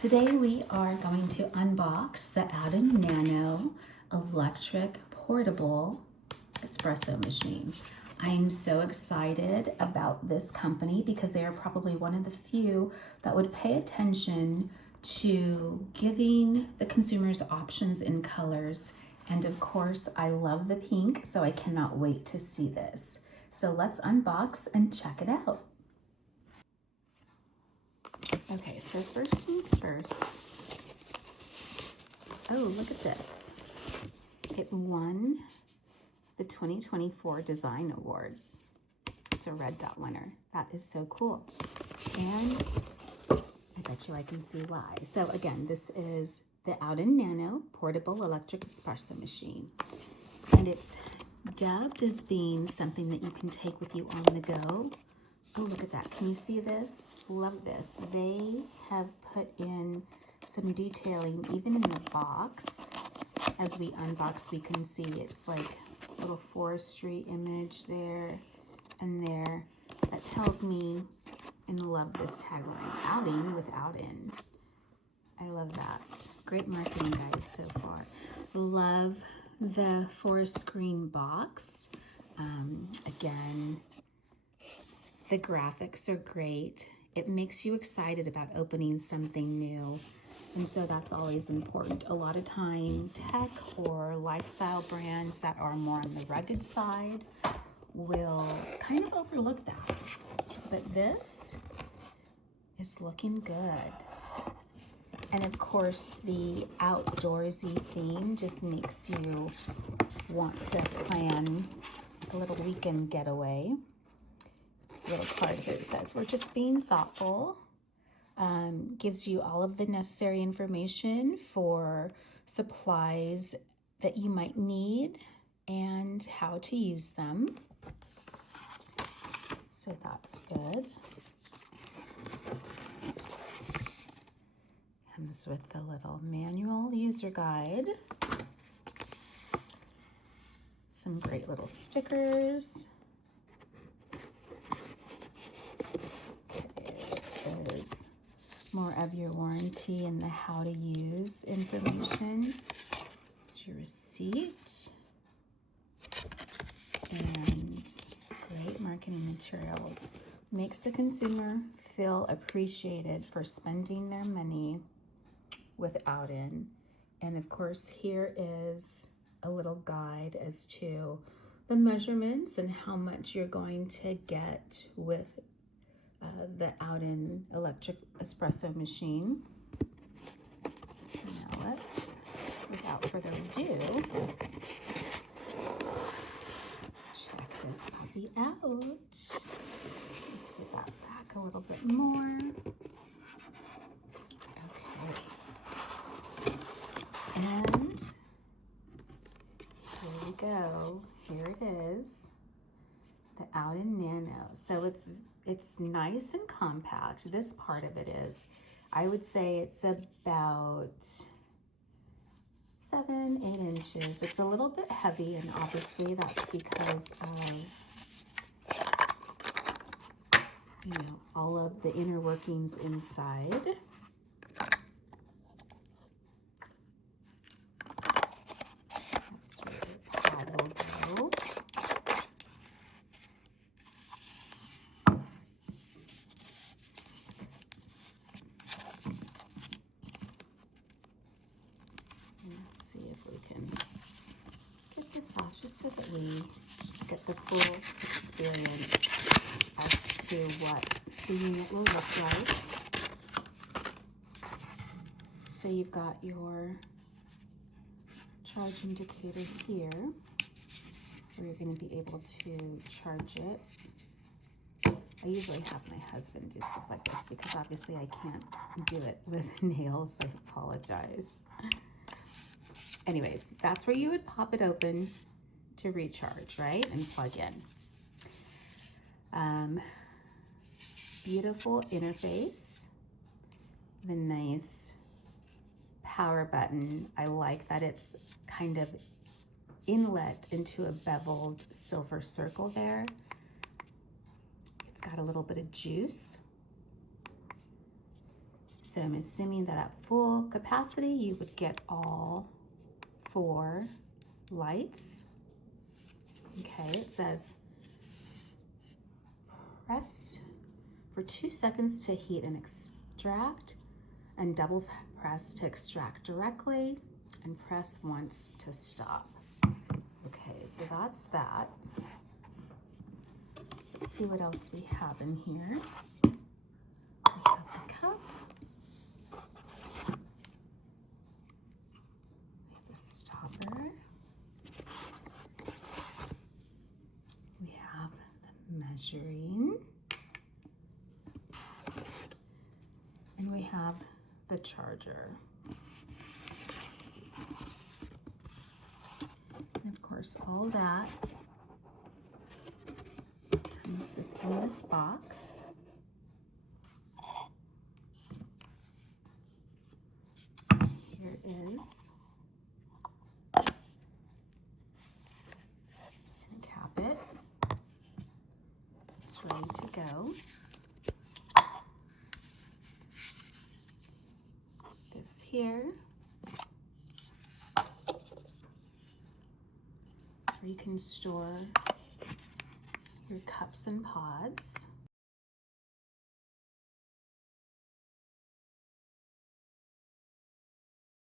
Today we are going to unbox the Outin Nano electric portable espresso machine. I am so excited about this company because they are probably one of the few that would pay attention to giving the consumers options in colors. And of course, I love the pink, so I cannot wait to see this. So let's unbox and check it out. Okay, so first things first. Oh, look at this. It won the 2024 Design Award. It's a red dot winner. That is so cool. And I bet you I can see why. So again, this is the Outin Nano portable electric espresso machine. And it's dubbed as being something that you can take with you on the go. Oh, look at that. Can you see this? Love this. They have put in some detailing even in the box. As we unbox, we can see it's like a little forestry image there and there. That tells me, and love this tagline, outing with Outin. I love that. Great marketing, guys, so far. Love the forest green box. Again, the graphics are great. It makes you excited about opening something new. And so that's always important. A lot of time, tech or lifestyle brands that are more on the rugged side will kind of overlook that. But this is looking good. And of course, the outdoorsy theme just makes you want to plan a little weekend getaway. A little card here says, we're just being thoughtful. Gives you all of the necessary information for supplies that you might need and how to use them. So that's good. Comes with the little manual user guide. Some great little stickers. This is more of your warranty and the how to use information. It's your receipt. And great marketing materials. Makes the consumer feel appreciated for spending their money with Outin. And of course, here is a little guide as to the measurements and how much you're going to get with the Outin electric espresso machine. So now let's, without further ado, check this puppy out. Let's get that back a little bit more. Okay. And here we go. Here it is. The Outin Nano. So it's nice and compact. This part of it is, I would say it's about 7-8 inches. It's a little bit heavy, and obviously that's because of, you know, all of the inner workings inside. That's where the pad will go. Let's see if we can get this off just so that we get the full experience as to what the unit will look like. So you've got your charge indicator here, where you're going to be able to charge it. I usually have my husband do stuff like this because obviously I can't do it with nails. I apologize. Anyways, that's where you would pop it open to recharge, right? And plug in. Beautiful interface. The nice power button. I like that it's kind of inlet into a beveled silver circle there. It's got a little bit of juice. So I'm assuming that at full capacity, you would get all 4 lights. Okay, it says press for 2 seconds to heat and extract, and double press to extract directly, and press once to stop. Okay, so that's that. Let's see what else we have in here. We have the cup. We have the stopper. We have the measuring. And we have the charger. And of course, all that comes within this box. Here is, and cap it. It's ready to go. This here is where you can store your cups and pods.